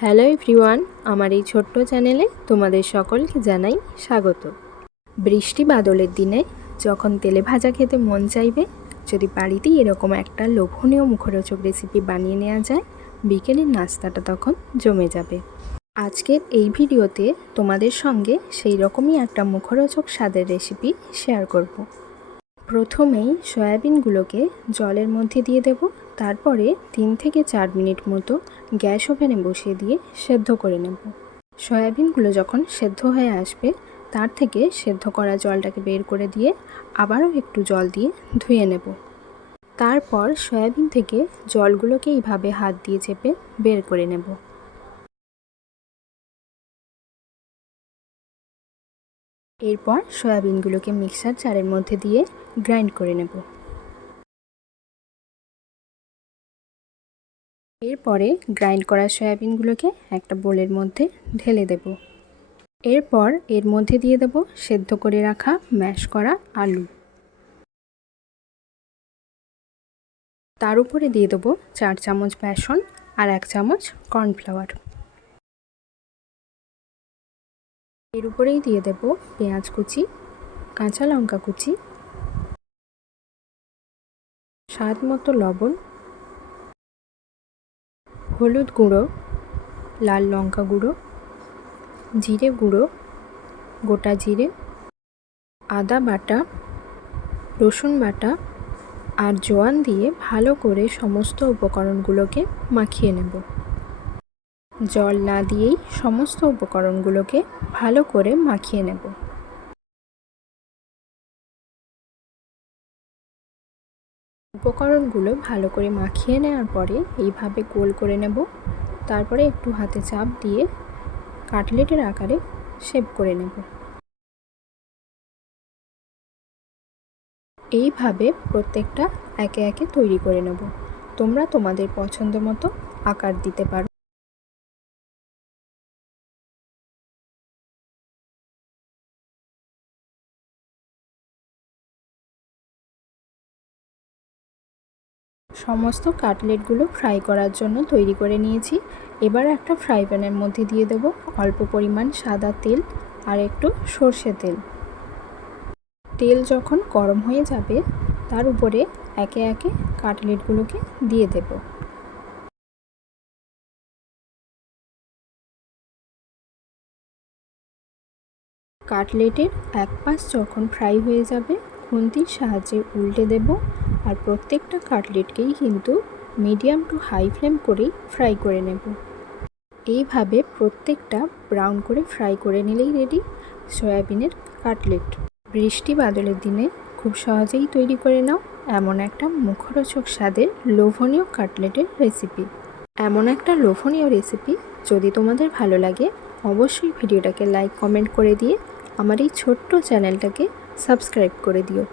Hello everyone, আমার এই ছোট্ট চ্যানেলে তোমাদের সকলকে জানাই স্বাগত। বৃষ্টি বাদলের দিনে যখন তেলে ভাজা খেতে মন চাইবে, যদি বাড়িতেই এরকম একটা লোভনীয় মুখরোচক রেসিপি বানিয়ে নেওয়া যায়, বিকেলের নাস্তাটা তখন জমে যাবে। আজকের এই ভিডিওতে তোমাদের সঙ্গে সেই রকমই একটা মুখরোচক স্বাদের রেসিপি শেয়ার করব। প্রথমেই সয়াবিনগুলোকে জলের মধ্যে দিয়ে দেব। তারপরে তিন থেকে চার মিনিট মতো গ্যাস ওভেনে বসিয়ে দিয়ে সেদ্ধ করে নেব। সয়াবিনগুলো যখন সেদ্ধ হয়ে আসবে, তার থেকে সেদ্ধ করা জলটাকে বের করে দিয়ে আবারও একটু জল দিয়ে ধুয়ে নেব। তারপর সয়াবিন থেকে জলগুলোকে এইভাবে হাত দিয়ে চেপে বের করে নেব। এরপর সয়াবিনগুলোকে মিক্সার চারের মধ্যে দিয়ে গ্রাইন্ড করে নেব। এরপরে গ্রাইন্ড করা সয়াবিনগুলোকে একটা বোলের মধ্যে ঢেলে দেব। এরপর এর মধ্যে দিয়ে দেব সেদ্ধ করে রাখা ম্যাশ করা আলু। তার উপরে দিয়ে দেবো চার চামচ বেসন আর এক চামচ কর্নফ্লাওয়ার। এর উপরেই দিয়ে দেব পেঁয়াজ কুচি, কাঁচা লঙ্কা কুচি, স্বাদ মতো লবণ হলুদ গুঁড়ো, লাল লঙ্কা গুঁড়ো, জিরে গুঁড়ো, গোটা জিরে, আদা বাটা, রসুন বাটা আর জোয়ান দিয়ে ভালো করে সমস্ত উপকরণগুলোকে মাখিয়ে নেব। জল না দিয়েই সমস্ত উপকরণগুলোকে ভালো করে মাখিয়ে নেব। উপকরণগুলো ভালো করে মাখিয়ে নেওয়ার পরে এইভাবে গোল করে নেব। তারপরে একটু হাতে চাপ দিয়ে কাটলেটের আকারে শেপ করে নেব। এইভাবে প্রত্যেকটা একে একে তৈরি করে নেব। তোমরা তোমাদের পছন্দ মতো আকার দিতে পারো। সমস্ত কাটলেটগুলো ফ্রাই করার জন্য তৈরি করে নিয়েছি। এবার একটা ফ্রাই প্যানের মধ্যে দিয়ে দেব অল্প পরিমাণ সাদা তেল আর একটু সর্ষে তেল। তেল যখন গরম হয়ে যাবে, তার উপরে একে একে কাটলেটগুলোকে দিয়ে দেব। কাটলেটের এক পাশ যখন ফ্রাই হয়ে যাবে, খুন্তির সাহায্যে উল্টে দেব আর প্রত্যেকটা কাটলেটকেই কিন্তু মিডিয়াম টু হাই ফ্লেম করেই ফ্রাই করে নেব। এইভাবে প্রত্যেকটা ব্রাউন করে ফ্রাই করে নিলেই রেডি সয়াবিনের কাটলেট। বৃষ্টি বাদলের দিনে খুব সহজেই তৈরি করে নাও এমন একটা মুখরোচক স্বাদের লোভনীয় কাটলেটের রেসিপি। এমন একটা লোভনীয় রেসিপি যদি তোমাদের ভালো লাগে, অবশ্যই ভিডিওটাকে লাইক, কমেন্ট করে দিয়ে আমার এই ছোট্ট চ্যানেলটাকে সাবস্ক্রাইব করে দিও।